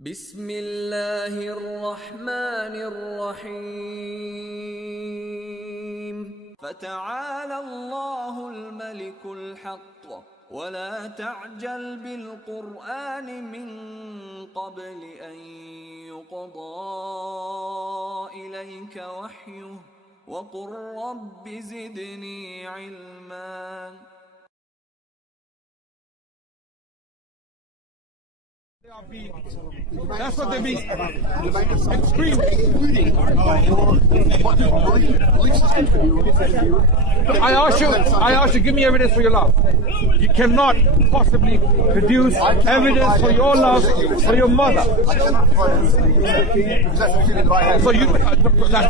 بسم الله الرحمن الرحيم فتعالى الله الملك الحق ولا تعجل بالقرآن من قبل أن يقضى إليك وحيه وقل رب زدني علما. That's what they mean. Extreme. I asked you, give me evidence for your love. You cannot possibly produce evidence for your love for your mother. So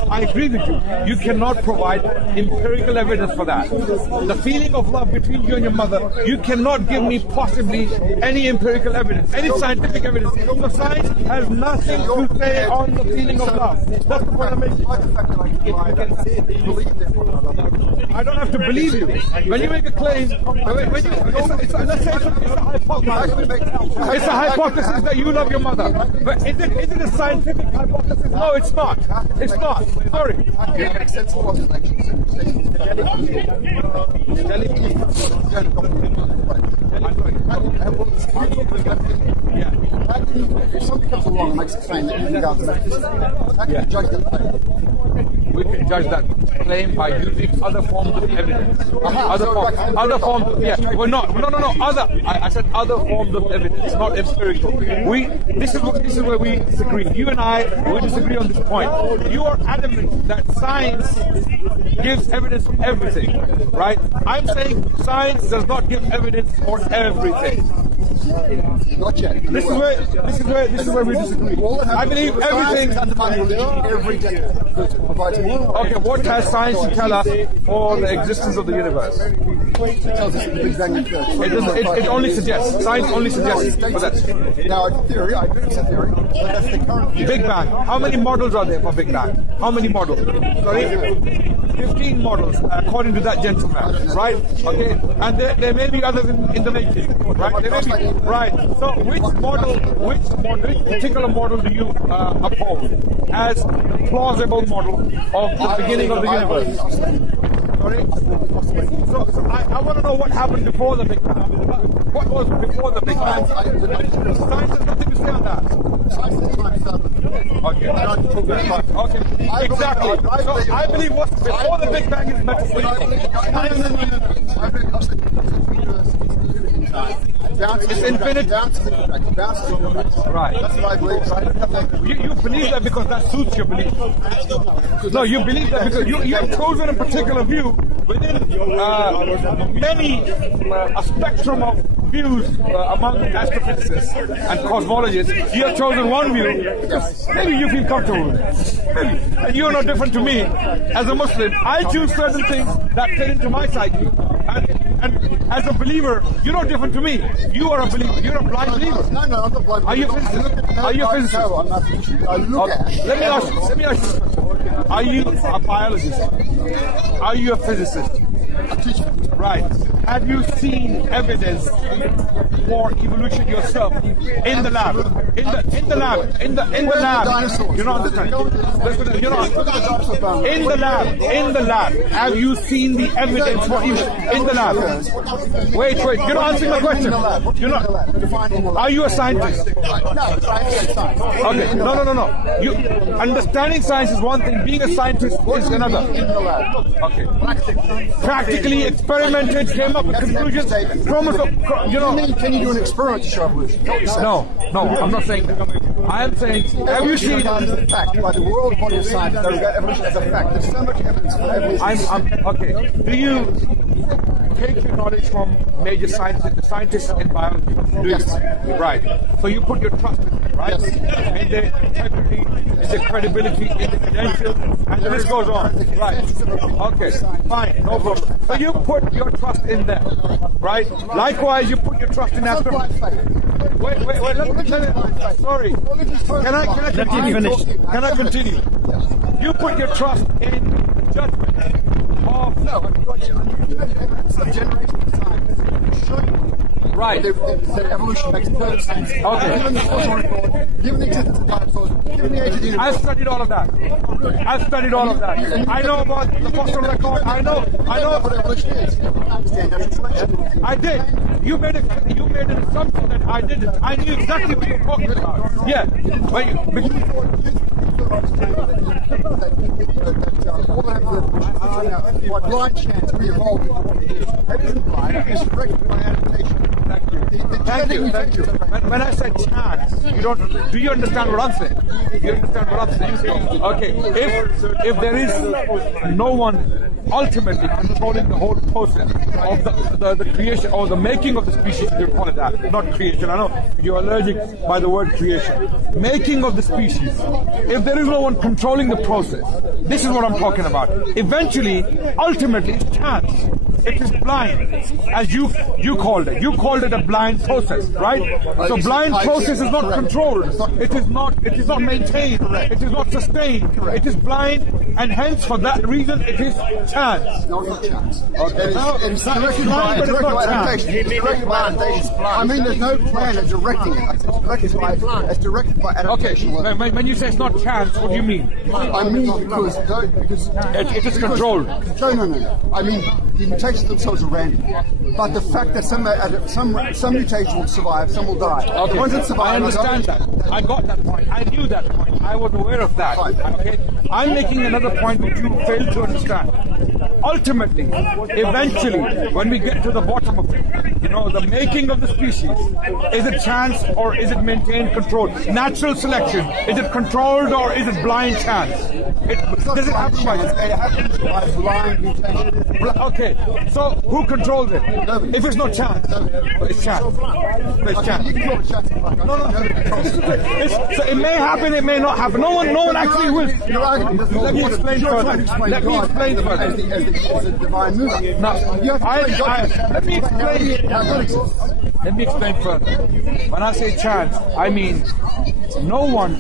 I agree with you. You cannot provide empirical evidence for that. The feeling of love between you and your mother, you cannot give me possibly any empirical evidence, any scientific evidence. So science has nothing to say on the feeling of love. That's the point I'm making. I don't have to believe you. When you make a claim, let's say it's a hypothesis. It's a hypothesis that you love your mother. But is it a scientific hypothesis? No, it's not. It's not. Sorry. If somebody comes along and makes a claim that you regard as atheist, how can you judge that claim? We can judge that claim by using other forms of evidence. Other forms. Yeah. Well, no. I said other forms of evidence, not empirical. This is where we disagree. You and I, we disagree on this point. You are adamant that science gives evidence for everything, right? I'm saying science does not give evidence for everything. Not yet. This is where we disagree. I believe everything. Every day. Okay, what has science to tell us for the existence of the universe? It tells us that the Big Bang occurred. It only suggests. Science only suggests. But that's now, in theory, I agree with the theory, but that's the current theory. Big Bang. How many models are there for Big Bang? How many models? Sorry? 15 models, according to that gentleman, right? Okay, and there may be others in the making, right? There may be, right. So which particular model do you uphold as the plausible model of the beginning of the universe? Sorry? So I want to know what happened before the Big Bang. What was before the Big Bang? Science has nothing to say on that. Okay. Okay. Exactly. So I believe what's before the Big Bang is metaphysical. It's infinite. Right. That's what I believe. You believe that because that suits your belief. No, you believe that because you have chosen a particular view within a spectrum of views among astrophysicists and cosmologists. You have chosen one view. Maybe you feel comfortable with it. Maybe. And you're no different to me. As a Muslim, I choose certain things that fit into my psyche. And as a believer, you're no different to me. You are a believer. You're a blind believer. No, I'm not blind. Are you a physicist? Are you a physicist? No, I'm not. I look at it. Let me ask you this question. Are you a biologist? Are you a physicist? I teach. Right. Have you seen evidence for evolution yourself in the lab? In the lab. You don't understand. You know, in the lab. Have you seen the evidence for evolution in the lab? Wait. You're not answering my question. You're not. Are you a scientist? No, science. Okay. No. You understanding science is one thing. Being a scientist is another. In the lab. Okay. Practically experimented, came up with conclusions. Can you do an experiment to show evolution? No, I'm not saying that. I am saying, have you seen? As a fact by the world body of science that regard evolution as a fact. There's so much evidence for evolution. Okay. Do you take your knowledge from major scientists in biology? Yes. Right. So you put your trust in them, right? Yes. In their integrity, in their credibility, in the credentials, and the list goes on. Right. Okay. Fine. No problem. So you put your trust in them, right? Likewise, you put your trust in astrophysics. Wait. Let me sorry. Can I continue? You put your trust in judgment of a generation of time showing Right. The evolution makes perfect sense. Okay. Given the fossil record, given the existence of dinosaurs, given the age of the universe. I've studied all of that. I've studied all of that. I know about the fossil record. I know. What evolution is. You don't understand natural selection. I did. You made an assumption that I didn't. I knew exactly what you were talking about. Yeah. By blind chance, we evolved into what it is. That isn't blind, it's directed by adaptation. Thank you. When I said chance, do you understand what I'm saying? You understand what I'm saying? Okay, if there is no one ultimately controlling the whole process of the creation or the making of the species, you call it that, not creation. I know you're allergic by the word creation. Making of the species. If there is no one controlling the process, this is what I'm talking about. Eventually, ultimately, it's chance. It is blind, as you called it. You called it a blind process, right? So blind process is not controlled. It is not maintained. It is not sustained. It is blind, and hence for that reason it is chance. No, it's not chance. Okay. It's directed by adaptation. It's directed by adaptation. I mean, there's no plan of directing it. It's directed by adaptation. Okay. When you say it's not chance, what do you mean? I mean because it is controlled. No. I mean, the mutations themselves are random. But the fact that some mutations will survive, some will die. Okay. Once it survives, I understand that. I got that point. I knew that point. I was aware of that. Okay. I'm making another point which you failed to understand. Ultimately, eventually, when we get to the bottom of it, the making of the species, is it chance or is it maintained control? Natural selection, is it controlled or is it blind chance? Does it happen by chance? It happens by blind mutation. Okay, so who controls it? Nobody. If it's not chance, it's chance. It's chance. You control the chance. No. So it may happen, it may not happen. No one actually will. Let me explain further. Let me explain further. As a divine mover. Let me explain further. When I say chance, I mean no one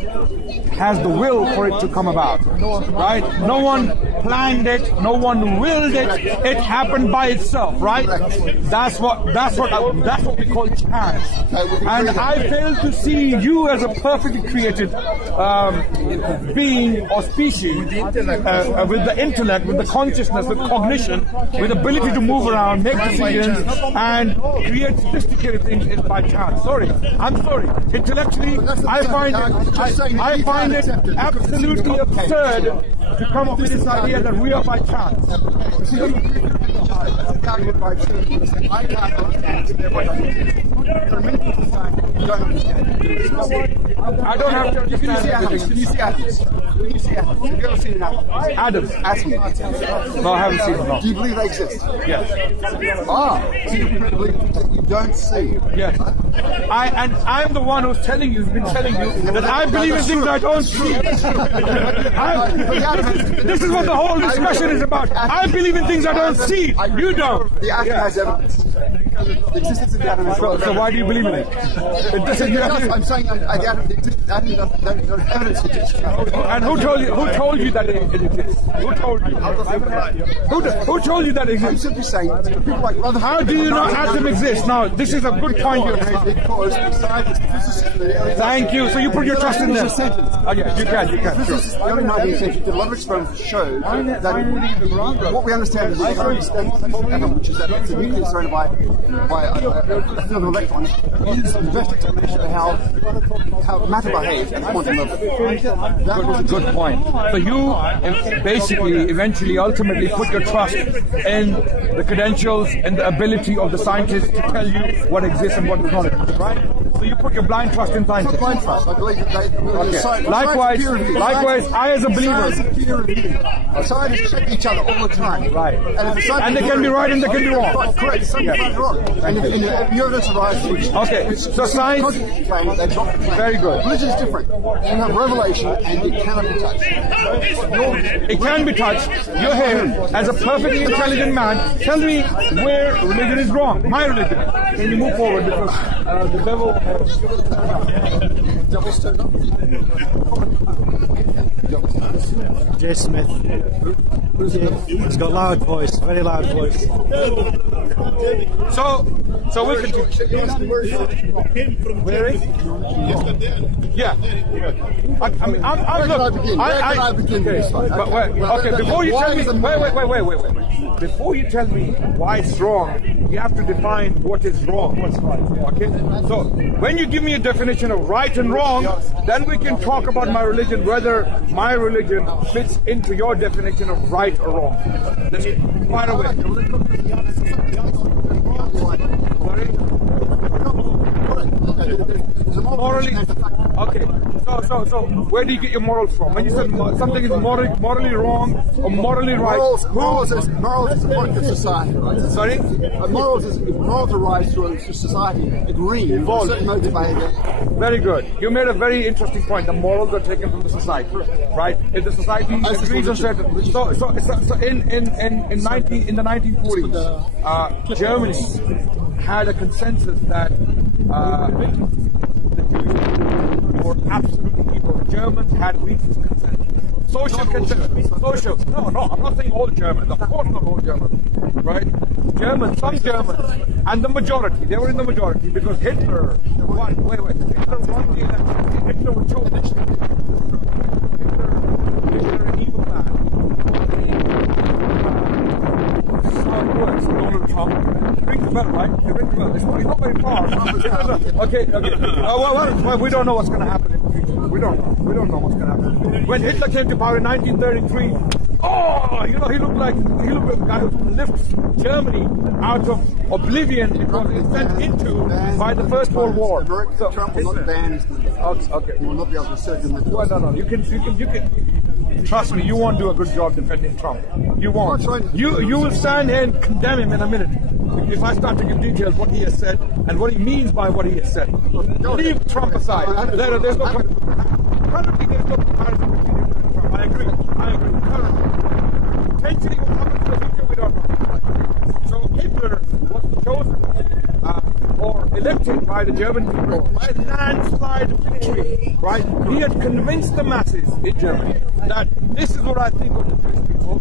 has the will for it to come about, right? No one planned it, no one willed it. It happened by itself, right? That's what we call chance. And I fail to see you as a perfectly created being or species with the intellect, with the consciousness, with cognition, with ability to move around, make decisions, and create sophisticated things is by chance. I'm sorry. Intellectually, I find it absolutely absurd to come up with this idea that we are by chance. I don't have to understand everything. Can you see atoms? When you see atoms, have you ever seen an atom? Atom. No, I haven't seen them. No. Do you believe they exist? Yes. So you believe that you don't see? Yes. I'm the one who's telling you, that I believe in things I don't see. This is what the whole discussion is about. I believe in things I don't see. You don't. The atom has evidence. The existence of the atom is so why do you believe in it? I'm saying the atom exists. There's evidence it exists. And who told you that it exists? Who told you? Who told you that it exists? I'm simply saying, people like Rutherford. How do you know atom exists? Now, this is a good point you're making. Because scientists, physicists, thank you. So you put your trust in them. Oh, yeah, you can. Sure. The early 19th century did a lot of experiments to show that what we understand is the current state of the atom, which is that the nucleus surrounded by a field of electrons, is the best explanation of how matter behaves at the quantum level. Good point. So you basically, eventually, ultimately put your trust in the credentials and the ability of the scientists to tell you what exists and what does not exist, right? So you put your blind trust in scientists. Not blind trust. I believe that Likewise, I as a believer. Scientists check each other all the time. Right. And they can be right and they can be wrong. Correct. Sometimes wrong. And if your evidence arises, okay. So science. Very good. Religion is different. You have revelation and it cannot be touched. It can be touched. You're here as a perfectly intelligent man. Tell me where religion is wrong. My religion. Can you move forward because the devil. Jay Smith. He's got loud voice, very loud voice. So So we can. Where is? Yeah. I mean, I'm Where can I begin with this fight? But wait, okay, before you tell me, wait. Before you tell me why it's wrong, you have to define what is wrong. What's right? Okay. So when you give me a definition of right and wrong, then we can talk about my religion, whether my religion fits into your definition of right or wrong. Let's fire away. Morally, okay. So where do you get your morals from? When you said something is morally wrong or morally right, morals is a point of society, right? Sorry? Morals arise to society agreeing with a certain mode of behavior. Very good. You made a very interesting point. The morals are taken from the society, right? If the society agrees on certain, so in the 1940s, Germany had a consensus that the Jewish people were absolutely evil. Germans had reached this consensus. Social consensus. Social. No, I'm not saying all Germans. Of course not all Germans. Right? Germans, some Germans, and the majority. They were in the majority because Hitler won. Hitler won the election. Hitler was chosen. Hitler an evil man. Donald Trump. Ring the bell, right? Ring the bell. He's not very far. Okay. Well, we don't know what's going to happen in the future. We don't know what's going to happen. When Hitler came to power in 1933, he looked like a guy who lifts Germany out of oblivion it was sent into by the First World War. Trump will not ban. Okay. He will not be able to circumvent. Well, no. You can. Trust me, you won't do a good job defending Trump. You won't. You will stand here and condemn him in a minute. If I start to give details what he has said and what he means by what he has said. Leave Trump aside. There's no currently there's no comparison between him and Trump. I agree. Currently. Potentially what happens in the future, we don't know. So Hitler was chosen or elected by the German people by a landslide victory, right? He had convinced the masses in Germany that this is what I think of the Jewish people.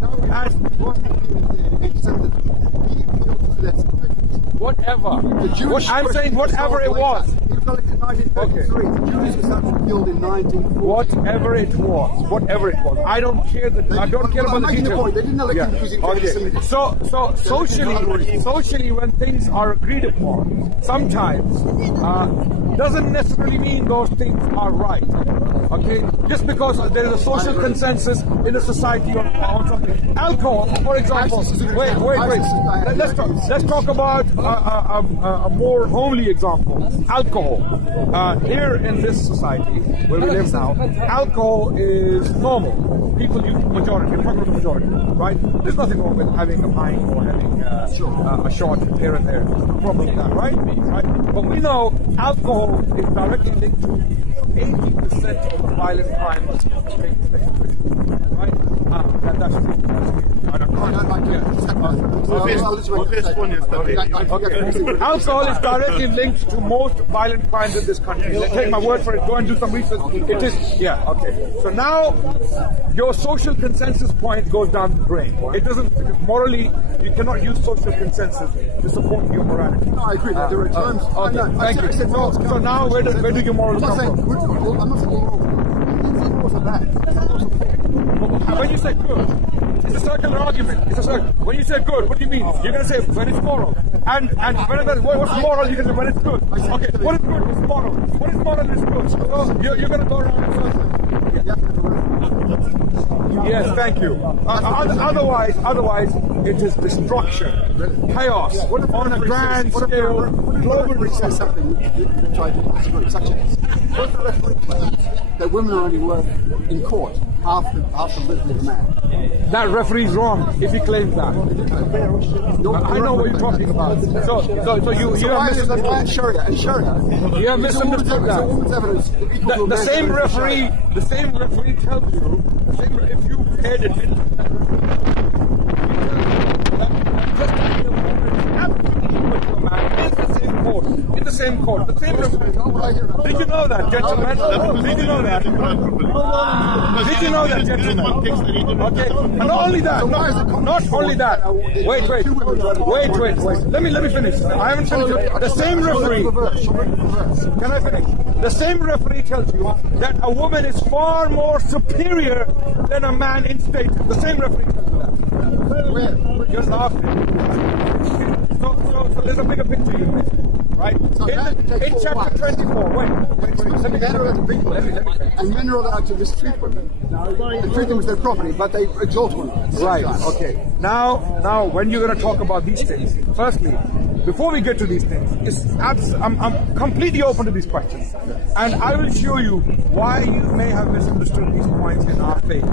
Whatever. I'm saying whatever it was. Okay. Whatever it was. I don't care about the details. They didn't elect him because he Okay. So socially, when things are agreed upon, sometimes doesn't necessarily mean those things are right. Okay, just because there is a social consensus in a society on something. Alcohol, for example. Wait. Let's talk about a more homely example. Alcohol. Here in this society where we live now, alcohol is normal. People use the majority. I'm talking about the majority, right? There's nothing wrong with having a pint or having a shot here and there. No problem with that, right? But we know alcohol is directly linked to 80% of the violent crimes taking place, right? That's true. Alcohol is directly linked to most violent crimes in this country. Take my word for it. Go and do some research. It is, okay. So now your social consensus point goes down the drain. It doesn't, because morally you cannot use social consensus to support your morality. No, I agree. There are times. Thank you. So now where do your morals come from? I'm not saying morals are bad. When you say good, it's a circular argument. When you say good, what do you mean? You're going to say when it's moral. And what's moral? You're going to say when it's good. Okay, what is good is moral. What is moral is good. So you're going to go around in circles. Yes, thank you. Otherwise, it is destruction, chaos, on a grand scale, global research. Something we tried to disagree, such as what the referee claims that women are only worth in court half the living of a man. That referee's wrong if he claims that. I know what you're talking about. So you have misunderstood. Sharia. You have misunderstood that. The same referee tells you, if you paid attention to that referee, just like the woman is absolutely equal to a man in the same court, in the same court, the same referee. Did you know that, gentlemen? Did you know that? Did you know that, gentlemen? Okay. And not only that, not only that. Wait. Let me finish. I haven't finished. The same referee. Can I finish? The same referee tells you that a woman is far more superior than a man in status. The same referee tells you that. You're laughing. So there's a bigger picture here, right? In chapter 24, wait. And men are allowed to mistreat women. They treat them as their property, but they exalt women. Right, okay. Now, when you're going to talk about these things, firstly, before we get to these things, I'm completely open to these questions. And I will show you why you may have misunderstood these points in our faith,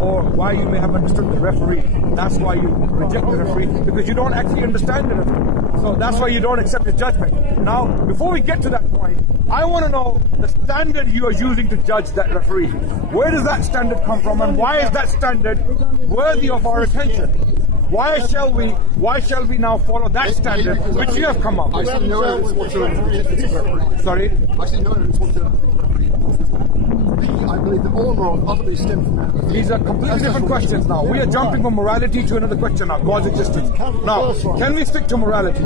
or why you may have understood the referee. That's why you reject the referee, because you don't actually understand the referee. So that's why you don't accept his judgment. Now, before we get to that point, I want to know the standard you are using to judge that referee. Where does that standard come from, and why is that standard worthy of our attention? Why shall we now follow that standard which you have come up with? Sorry? I believe that all morals ultimately stem from that. These are completely different questions now. We are jumping from morality to another question now, God's existence. Now, can we stick to morality?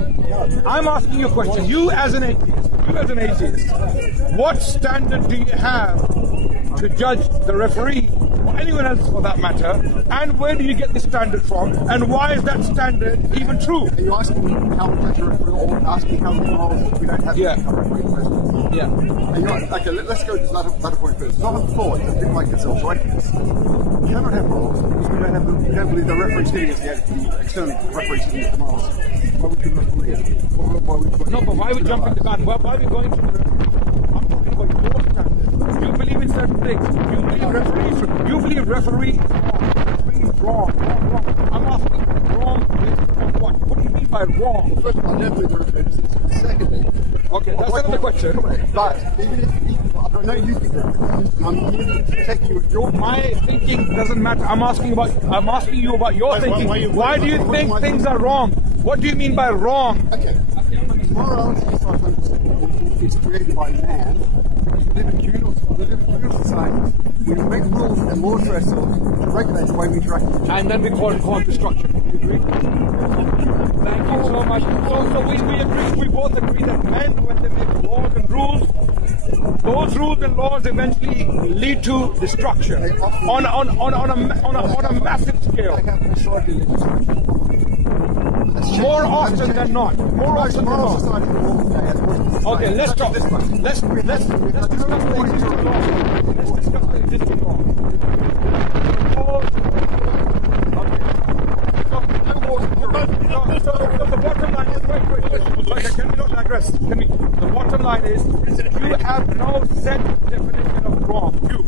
I'm asking you a question. You as an atheist, what standard do you have to judge the referee, or anyone else for that matter, and where do you get this standard from, and why is that standard even true? Are you asking me how we judge a referee, or asking how we morals we don't have a referee? Yeah. Okay, let's go to the latter point first. Not a thought, a bit like yourself, right? We cannot have morals because we don't believe the referee's giving us the external referee's giving us the morals. Why would we not believe? No, but why are we jumping the gun? Why are we going to the referee? I'm talking about your standard. You believe in certain things. You believe referee is wrong. I'm asking wrong based on what? What do you mean by wrong? First of all, I don't believe the referee is. Secondly, okay, that's another question. But even if I don't know you think that, I'm here to protect you with your. My thinking doesn't matter. I'm asking you about your thinking. Why do you think things are wrong? What do you mean by wrong? Okay. Morality is created by man. We live in communal societies. We make rules and laws for ourselves to regulate the way we interact with each other. And then we call it destruction. Do you agree? Thank you so much. So we agree. We both agree that men, when they make laws and rules, those rules and laws eventually lead to destruction on a massive scale. More often than not. Okay, let's talk. Let's discuss the existing law. So the bottom line is, wait, can we not digress? The bottom line is, you have no set definition of wrong. You,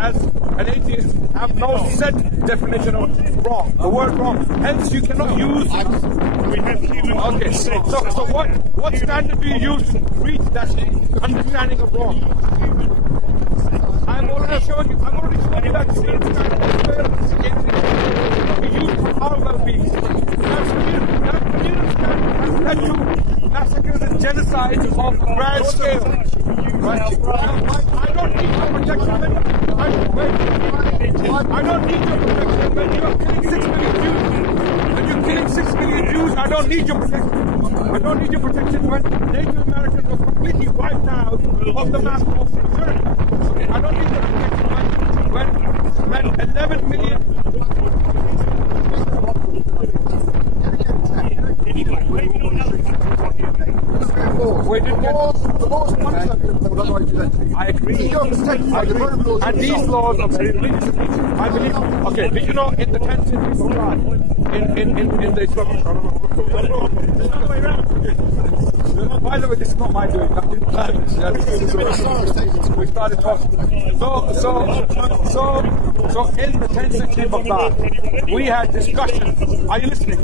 as an atheist, have no set definition of wrong. The word wrong. Hence, you cannot use. Okay, so what standard do you use to reach that understanding of wrong? I've already shown you that same standard we use for our well-being. That communal standard has led to massacres and genocides of a grand scale. Right? I don't need your protection when you are killing 6 million Jews. When you're killing 6 million Jews, I don't need your protection. I don't need your protection when Native Americans were completely wiped out of the map of America. I don't need your protection when 11 million. I agree. And these laws are very religious. I believe. Okay, did you know in the 10th century of Quran, in the Islamic. By the way, this is not my doing. I didn't plan this. We started talking. So in the 10th century of Baghdad, we had discussions. Are you listening?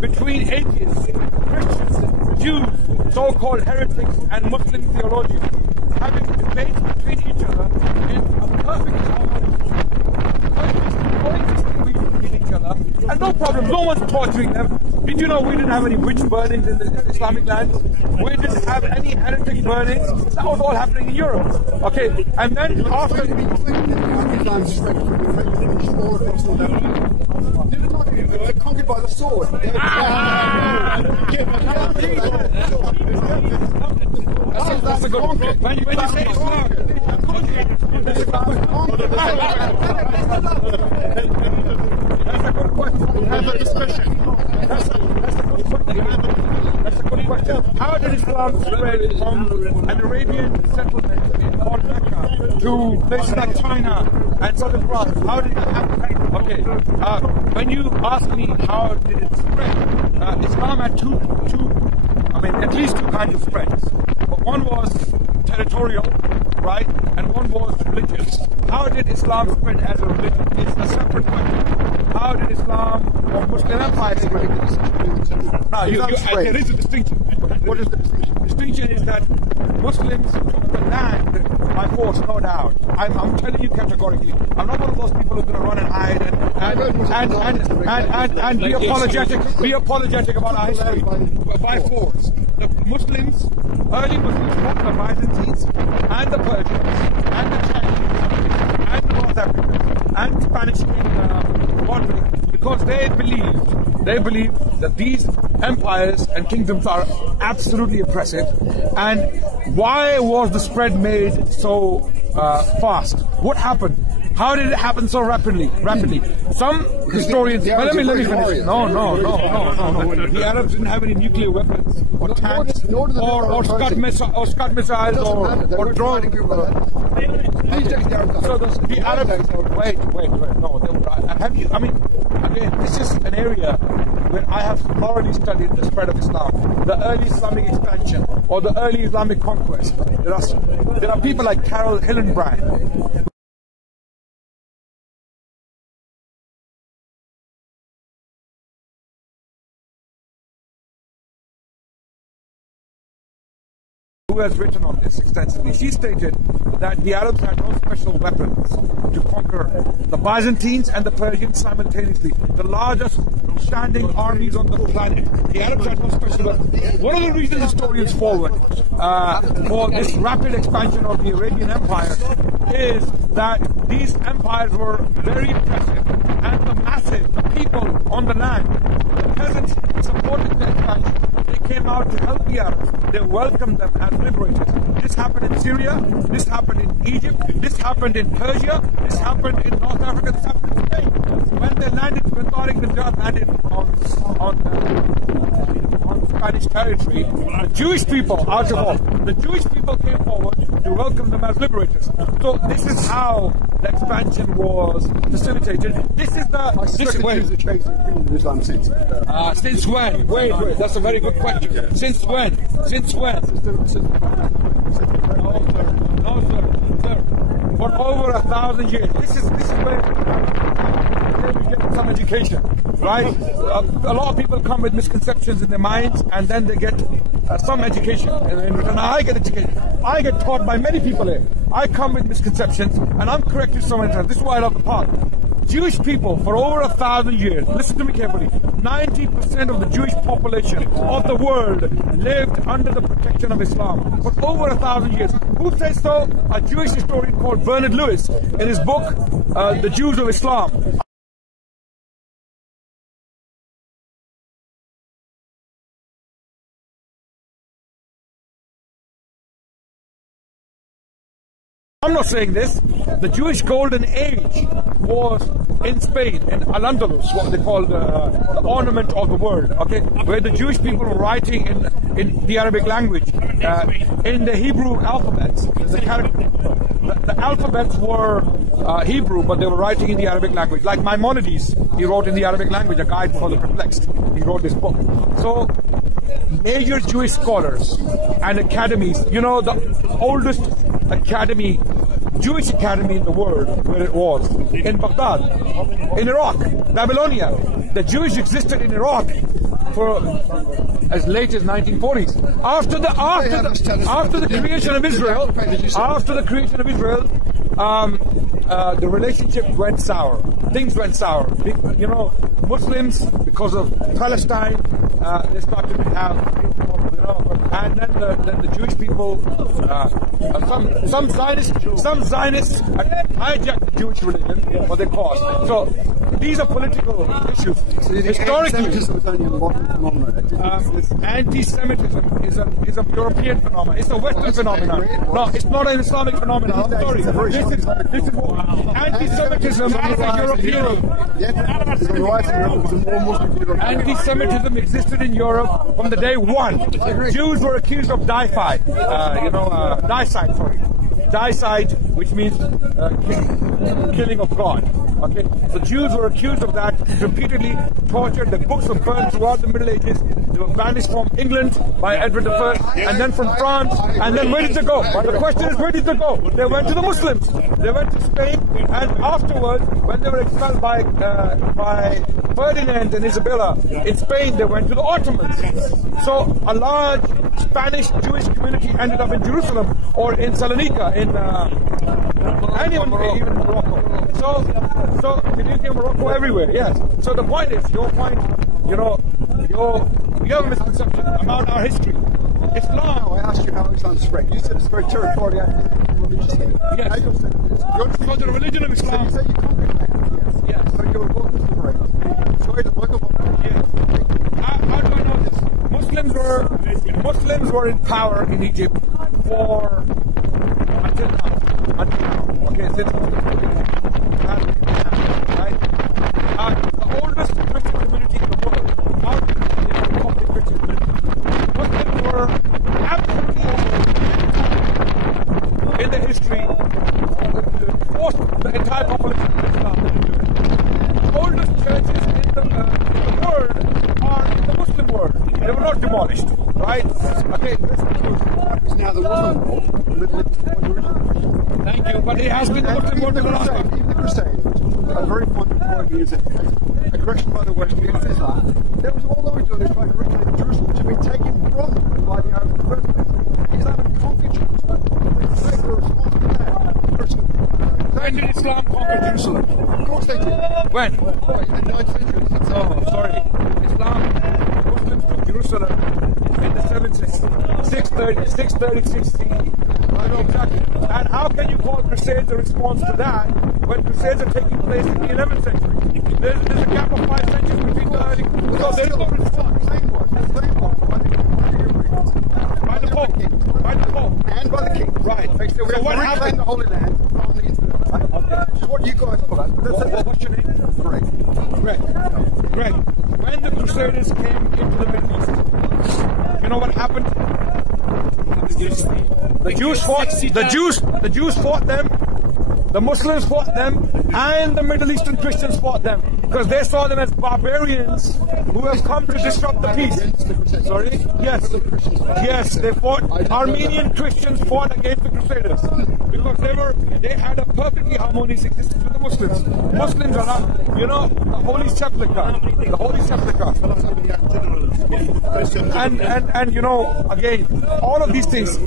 Between atheists, Christians, Jews, so-called heretics, and Muslim theologians, having debates between each other in a perfect harmony, coexisting between each other, and no problem. No one's torturing them. Did you know we didn't have any witch burnings in the Islamic lands? We didn't have any heretic burnings. That was all happening in Europe. Okay, and then after... They're conquered by the sword. That's a good one. When you say Islam, that's a good question. Have a discussion. That's a good question. How did Islam spread from an Arabian settlement called Mecca to places like China and southern France? How did it happen? Okay, when you ask me how did it spread, Islam had at least two kinds of spreads. But one was territorial, right, and one was religious. How did Islam spread as a religion? It's a separate question. How did Islam or Muslim empire spread? Now, there is a distinction. What is the distinction? The distinction is that Muslims took the land by force, no doubt. I'm telling you categorically. I'm not one of those people who's going to run and hide and be apologetic about our history by force. The Muslims, early Muslims, fought the Byzantines and the Persians and the Chinese and the North Africans and Spanish King Roderick, because they believed that these empires and kingdoms are absolutely oppressive. And why was the spread made so fast? What happened? How did it happen so rapidly? Some historians... Well, let me finish. No. The Arabs didn't have any nuclear weapons or tanks or Scud missiles or drones. So the Arabs... Wait. No. Again, this is an area where I have thoroughly studied the spread of Islam, the early Islamic expansion or the early Islamic conquest. There are people like Carol Hillenbrand. Who has written on this extensively. She stated that the Arabs had no special weapons to conquer the Byzantines and the Persians simultaneously, the largest standing armies on the planet. The Arabs had no special weapons. One of the reasons historians forward for this rapid expansion of the Arabian Empire is that these empires were very oppressive, and the masses, the people on the land, the peasants supported the expansion. They came out to help the Arabs. They welcomed them as liberators. This happened in Syria, this happened in Egypt, this happened in Persia, this happened in North Africa, this happened in Spain. When they landed, when Tariq bin Ziyad landed on Spanish territory, the Jewish people, out of all, the Jewish people came forward to welcome them as liberators. So this is how the expansion was facilitated. This is the... Islam since when? Wait, that's a very good question. Since when? No, sir. For over 1,000 years. This is where we get some education, right? A lot of people come with misconceptions in their minds, and then they get some education. In return, I get education. I get taught by many people here. I come with misconceptions, and I'm corrected so many times. This is why I love the path. Jewish people, for over 1,000 years, listen to me carefully, 90% of the Jewish population of the world lived under the protection of Islam for over 1,000 years. Who says so? A Jewish historian called Bernard Lewis, in his book, The Jews of Islam. I'm not saying this. The Jewish Golden Age was in Spain, in Al-Andalus, what they call the ornament of the world, okay, where the Jewish people were writing in the Arabic language, in the Hebrew alphabets. The alphabets were Hebrew, but they were writing in the Arabic language. Like Maimonides, he wrote in the Arabic language, a guide for the perplexed. He wrote this book. So, major Jewish scholars and academies, you know, the oldest academy, Jewish academy in the world, where it was, in Baghdad, in Iraq, Babylonia. The Jews existed in Iraq for as late as 1940s. After the creation of Israel, the relationship went sour. Things went sour. You know, Muslims, because of Palestine, they started to have, and then the Jewish people, some Zionists hijacked the Jewish religion, what they call. So these are political issues. Historically, anti-Semitism is a European phenomenon. It's a Western phenomenon. No, it's not an Islamic phenomenon. Sorry, this is what anti-Semitism is a European. Anti-Semitism existed in Europe from the day one. Jews were accused of dicide, which means killing of God. Okay, so Jews were accused of that, repeatedly tortured. The books were burned throughout the Middle Ages. They were banished from England by Edward I, and then from France, and then where did they go? The question is, where did they go? They went to the Muslims. They went to Spain, and afterwards, when they were expelled by Ferdinand and Isabella in Spain, they went to the Ottomans. So a large Spanish Jewish community ended up in Jerusalem or in Salonika, and even Morocco. So Tunisia, Morocco, everywhere. Yes. So the point is, your point, you have a misconception about our history. Islam. I asked you how Islam spread. You said it's very territorial religiously. Yes. So the religion of Islam. So you say you conquered land. Yes. So you were both liberated. So yes. How do I know this? Muslims were in power in Egypt for until now. Okay, since right? The oldest Christian community in the world, not the Coptic Christian community. Muslims were absolutely in the history, forced the entire population of Islam to do it. The oldest churches in the world are in the Muslim world. They were not demolished, right? Okay. Now the Muslim world. Thank you, but it has been the Muslim world for the last time. Even the Crusades, which was a very fond of music, aggression by the West against Islam, that was all they were doing is trying to reclaim Jerusalem, which had been taken from them by the Arabs in the first place. Islam had conquered Jerusalem. They were responsible for that. When did Islam conquer Jerusalem? Of course they did. When? In the 9th century. Oh, sorry. Muslims took Jerusalem in the 636 CE. I know exactly. And how can you call Crusades a response to that when Crusades are taking place in the 11th century? There's a gap of 5 centuries between the early. So there's no response. By the Pope. And by the king. Right. So we have to reclaim the Holy Land from the Israel. Right? Okay. So what you guys call that? What's your name? Greg. When the Crusaders came into the Middle East, you know what happened? The Jews fought them, the Muslims fought them, and the Middle Eastern Christians fought them because they saw them as barbarians who have come to disrupt the peace. Sorry? Yes, they fought. Armenian Christians fought against the Crusaders because they had a perfectly harmonious existence with the Muslims. Muslims are not, the Holy Sepulchre. And again, all of these things.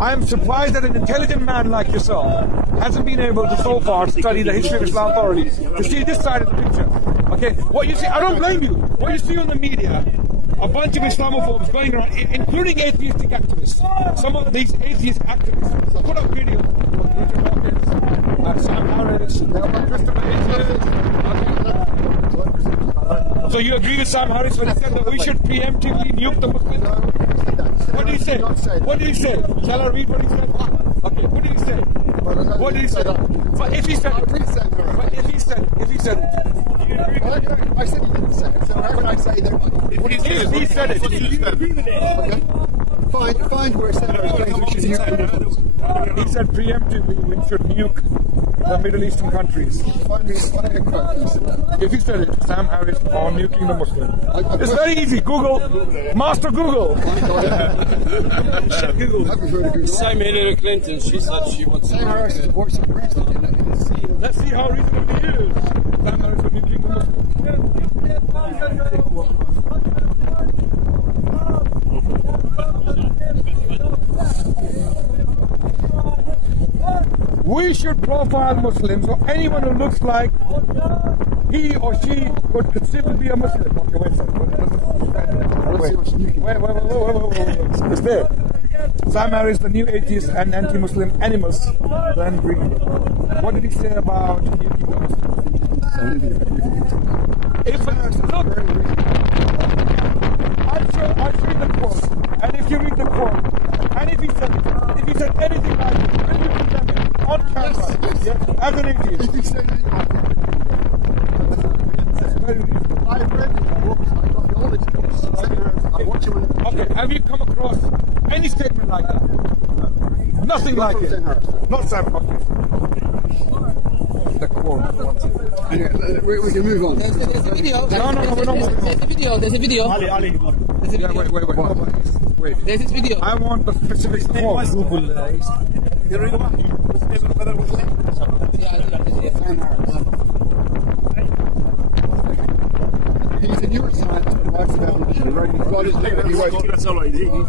I am surprised that an intelligent man like yourself hasn't been able to so far study the history of Islam thoroughly to see this side of the picture. Okay, what you see, I don't blame you. What you see on the media, a bunch of Islamophobes going around, including atheistic activists. Some of these atheist activists put up videos of Richard Dawkins, Sam Harris, Christopher Hitchens. So you agree with Sam Harris when he said that we should preemptively nuke the Muslims? What did he say? Shall I read what he said? Okay, what did he say? What did he say? But if he said it, I said he didn't say it, so how can I say that? If he said it, okay. Find where it said we should nuke. He said preemptively we should nuke the Middle Eastern countries. If he said it, Sam Harris on nuking the Muslims. It's very easy. Google, Master Google. Google. Same Hillary Clinton. She said she would. Sam Harris is the voice of reason. Let's see how reasonable he is. Sam Harris on nuking the Muslims. We should profile Muslims or anyone who looks like he or she could conceivably be a Muslim. Okay, wait a second. Wait. It's there. Sam Harris, the new atheist and anti-Muslim animals, then green. What did he say about nuking the Muslims? If look, I'll show you the quote, and if you read the quote, and if he said anything like it, will you condemn him on camera? Yes, as an atheist. If he said anything like that, that's very reasonable. I've read his books, I've got the old experience. I watch him. Okay, have you come across any statement like that? Nothing like it. Not Sam Harris. The quote. Anyway, we can move on. There's a video. No, we're not moving on. There's a video. Ali. There's a video. Wait. There's this video. I want the specific quote. He's a New scientist who writes about religion.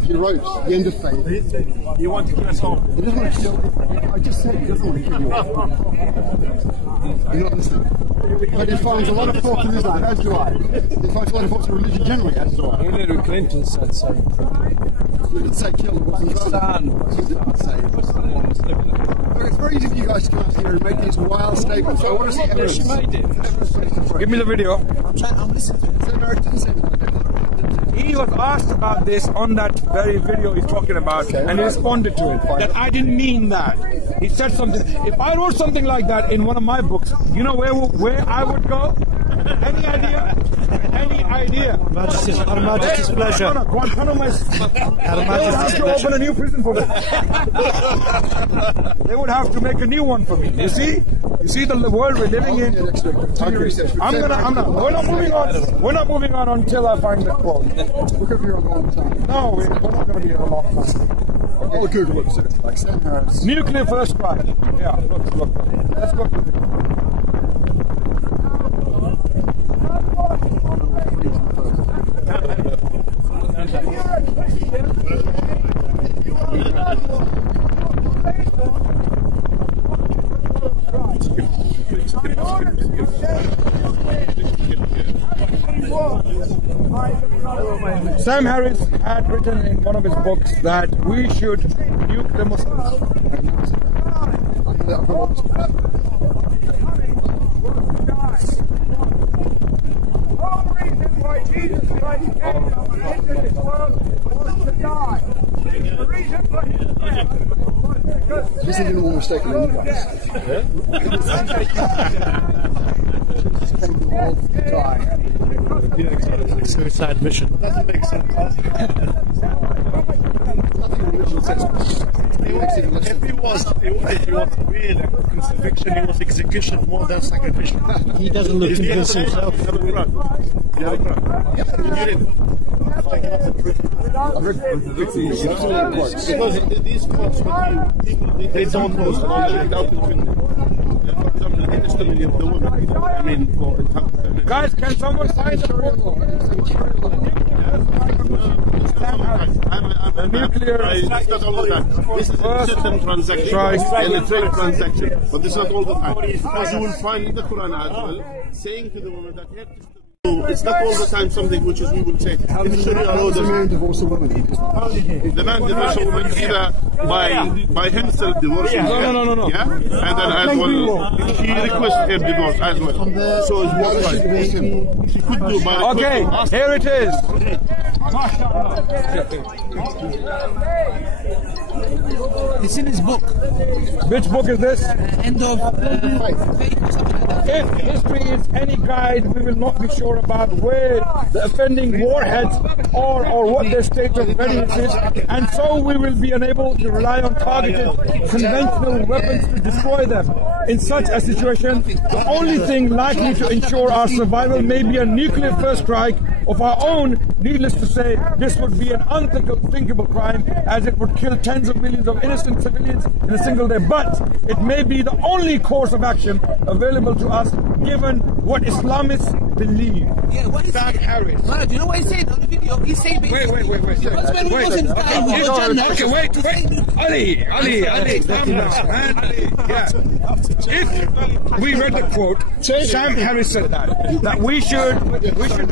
He wrote The End of Faith. You want to kill us all? He doesn't want to kill. I just said he doesn't want to kill you all. You're not listening. But he finds a lot of fault in Islam, as do I. He finds a lot of fault in religion generally, as do I. Hillary Clinton said something. You didn't say kill, it wasn't it's very easy for you guys to come out here and make these wild statements. So I want to see evidence. She made it. Give me the video. I'm listening to it. He was asked about this on that very video he's talking about, and he responded to it. That I didn't mean that. He said something. If I wrote something like that in one of my books, you know where I would go? Any idea? Any idea? Her Majesty's pleasure. Guantanamo. They would have to open a new prison for me. They would have to make a new one for me. You see the world we're living in. Okay. We're not moving on. We're not moving on until I find the quote. We're going to be here a long time. No, we're not going to be here a long time. I'll Google it. Like Sam Harris. Nuclear first strike. Yeah, look. Let's go through it. Sam Harris had written in one of his books that we should nuke the Muslims. Jesus Christ came into this world was to die. The reason for his death was because this is even more mistaken than you guys. Like suicide mission. Doesn't make sense. If he was really crucifixion, he was execution more than sacrificial. He doesn't look convinced himself. Because these quotes they don't know Guys, can someone find the quote? Nuclear. It's not all the time. This is a certain transaction and a trade transaction, but this is not all the time. Because you will find in the Quran as well, saying to the woman that it's not all the time something which is we will say. If Sharia law The man divorced a woman. the man divorces a woman either by himself divorcing her, No. yeah, and then as well she requests him divorce as well. So it's more like she could do by. Okay, here it is. It's in his book. Which book is this? End of Faith or something like that. If history is any guide, we will not be sure about where the offending warheads are or what their state of readiness is, and so we will be unable to rely on targeted conventional weapons to destroy them. In such a situation, the only thing likely to ensure our survival may be a nuclear first strike of our own needless to say, this would be an unthinkable crime, as it would kill tens of millions of innocent civilians in a single day. But it may be the only course of action available to us, given what Islamists believe. Yeah, what is Sam Harris. No, do you know what he's saying on the video? He's saying basically, Wait. Okay, wait. Ali, calm down, man. Yeah. If we read the quote, Sam Harris said that we should do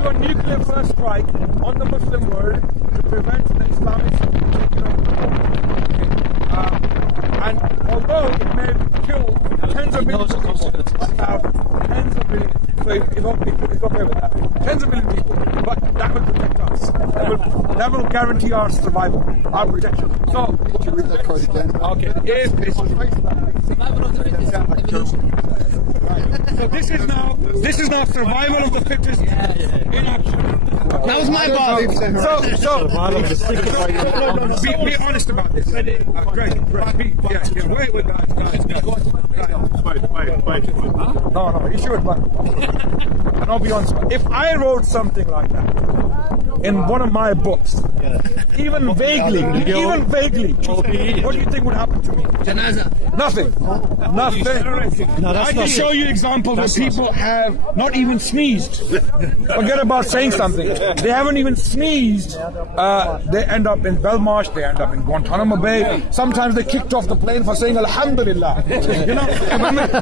a nuclear first strike on the Muslim world to prevent the Islamists from taking over the world. Okay. And although it may kill tens of millions of people, tens of millions. So it's okay with that. Tens of million people, but that will protect us. That will guarantee our survival, our protection. So, Would you read that quote again? okay, if it's survival of the fittest, evolution. so this is now survival of the fittest in action. That was my ball. So be honest about this. Greg, wait, guys. No, you should, but and I'll be honest. If I wrote something like that in one of my books, even vaguely, what do you think would happen to me? Nothing. I can show you examples where people have not even sneezed. Forget about saying something. They haven't even sneezed. They end up in Belmarsh. They end up in Guantanamo Bay. Sometimes they're kicked off the plane for saying Alhamdulillah. You know,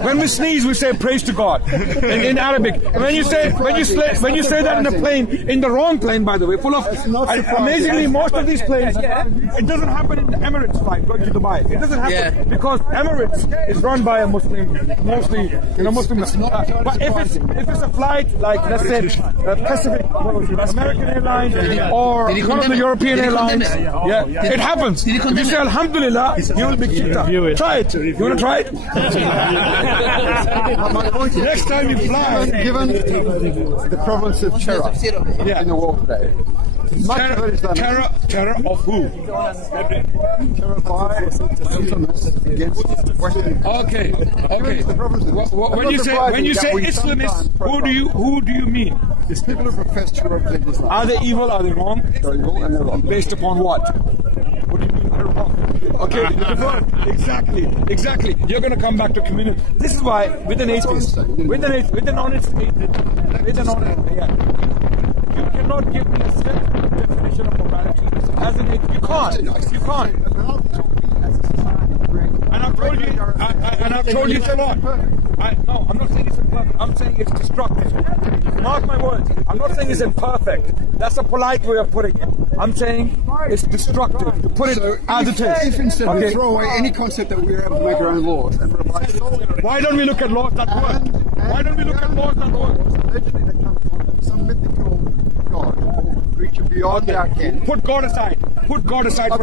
when we sneeze, we say praise to God in Arabic. When you say that in a plane, in the wrong plane, by the way, full of amazingly most of these planes, it doesn't happen in the Emirates flight going to Dubai. It doesn't happen because Emirates is run by a Muslim, mostly Muslim. But if it's a flight like, let's say, Pacific, American Airlines or one of the European airlines, it happens. If you say Alhamdulillah, you will be kicked out. Try it. You want to try it? My point is, Next time you fly. given the prevalence of terror in the world today, Terror of who? terror by Islamists against Western. Okay. When you say Islamists, who do you mean? It's people who profess to represent Islam. Are they evil? Are they wrong? They're evil and they're wrong. Based upon what? What do you mean they're wrong? Okay, exactly. You're going to come back to community. This is why, with an atheist, with an honest atheist, you cannot give me a set definition of morality as an atheist. You can't. And I've told you it's a lot. No, I'm not saying it's imperfect. I'm saying it's destructive. Mark my words. I'm not saying it's imperfect. That's a polite way of putting it. I'm saying it's destructive. To put it as it is. If instead we throw away any concept that we're able to make our own laws and provide why don't we look at laws that work? Allegedly they come from some mythical god or creature beyond our ken. Put God aside for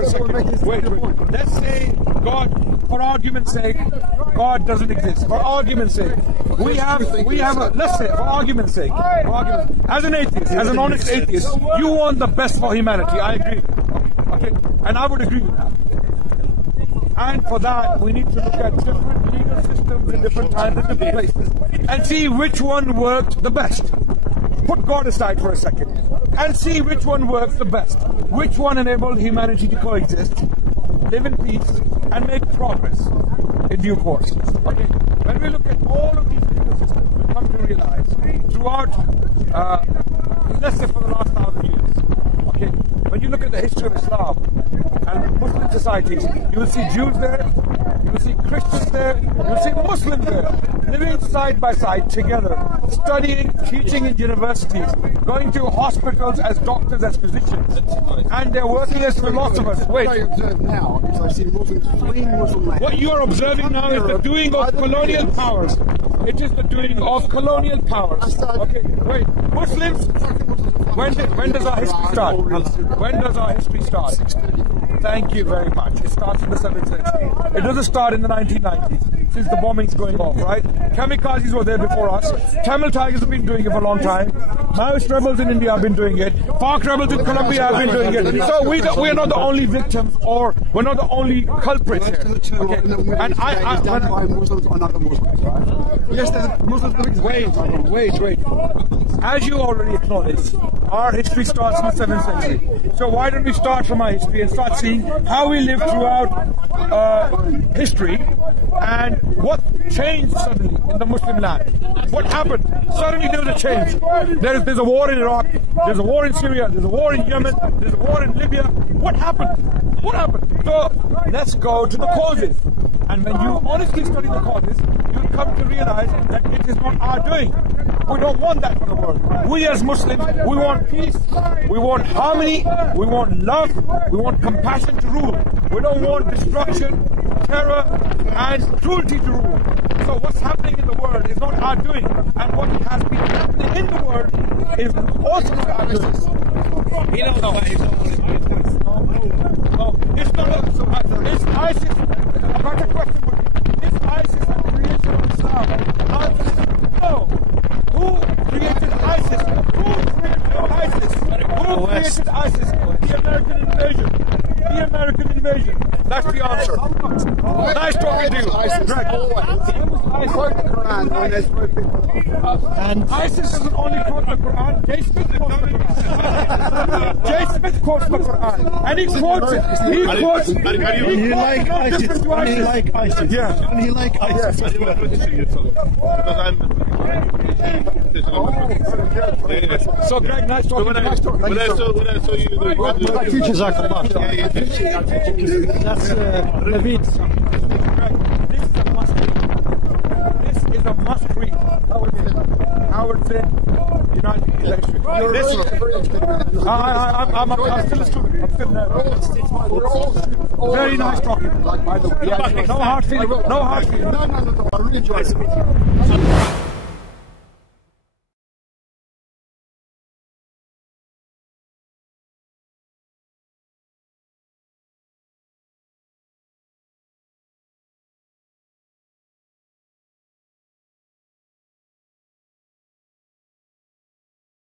a second. Wait. Let's say God, for argument's sake, God doesn't exist. For argument's sake, we have let's say, for argument's sake, as an atheist, as an honest atheist, you want the best for humanity. I agree. Okay, and I would agree with that. And for that, we need to look at different legal systems in different times and different places and see which one worked the best. Put God aside for a second and see which one works the best. Which one enabled humanity to coexist, live in peace, and make progress in due course. Okay, when we look at all of these legal systems, we come to realize throughout, let's say for the last 1,000 years, okay, when you look at the history of Islam and Muslim societies, you will see Jews there, you will see Christians there, you will see Muslims there, living side by side together, studying, teaching in universities, going to hospitals as doctors, as physicians, and they're working as philosophers. What I observe now is I see Muslims fleeing Muslim land. What you are observing now is the doing of colonial powers. It is the doing of colonial powers. Okay, wait. Muslims, when does our history start? When does our history start? Thank you very much. It starts in the 7th century. It doesn't start in the 1990s, since the bombings going off, right? Kamikazes were there before us. Tamil Tigers have been doing it for a long time. Maoist rebels in India have been doing it. FARC rebels in Colombia have been doing it. So we are not the only victims, or we're not the only culprits here. Okay. And done by Muslims on other Muslims, right? Yes, there's Muslims living. Wait. As you already acknowledged, Our history starts in the 7th century. So why don't we start from our history and start seeing how we lived throughout history and what changed suddenly in the Muslim land? What happened? Suddenly there was a change. There's a war in Iraq, there's a war in Syria, there's a war in Yemen, there's a war in Libya. What happened? What happened? So let's go to the causes. And when you honestly study the causes, you'll come to realize that it is not our doing. We don't want that for the world. We as Muslims, we want peace, we want harmony, we want love, we want compassion to rule. We don't want destruction, terror, and cruelty to rule. So what's happening in the world is not our doing. And what has been happening in the world is also not our doing. No, it's not. It's ISIS. A better question would be, is ISIS a creation of Islam? No. Who created ISIS? Who created ISIS? The American invasion. The American invasion. That's the answer. Nice talking to you. Greg. Quote the Quran when there's And ISIS doesn't only quote the Quran, Jay Smith quotes the Quran. Jay Smith quotes the Quran. And he quotes it. He quotes it. And he like ISIS. And he like ISIS. Yeah. And he like ISIS. So Greg, nice talking to you. When I saw you That teaches our class. That's Naveed. This is a must read. This is a must read. Howard Zinn, United Electric. I'm still a student. I'm still there. Very nice talking. By the way. No hard feeling. No hard feeling. No, I really enjoyed it.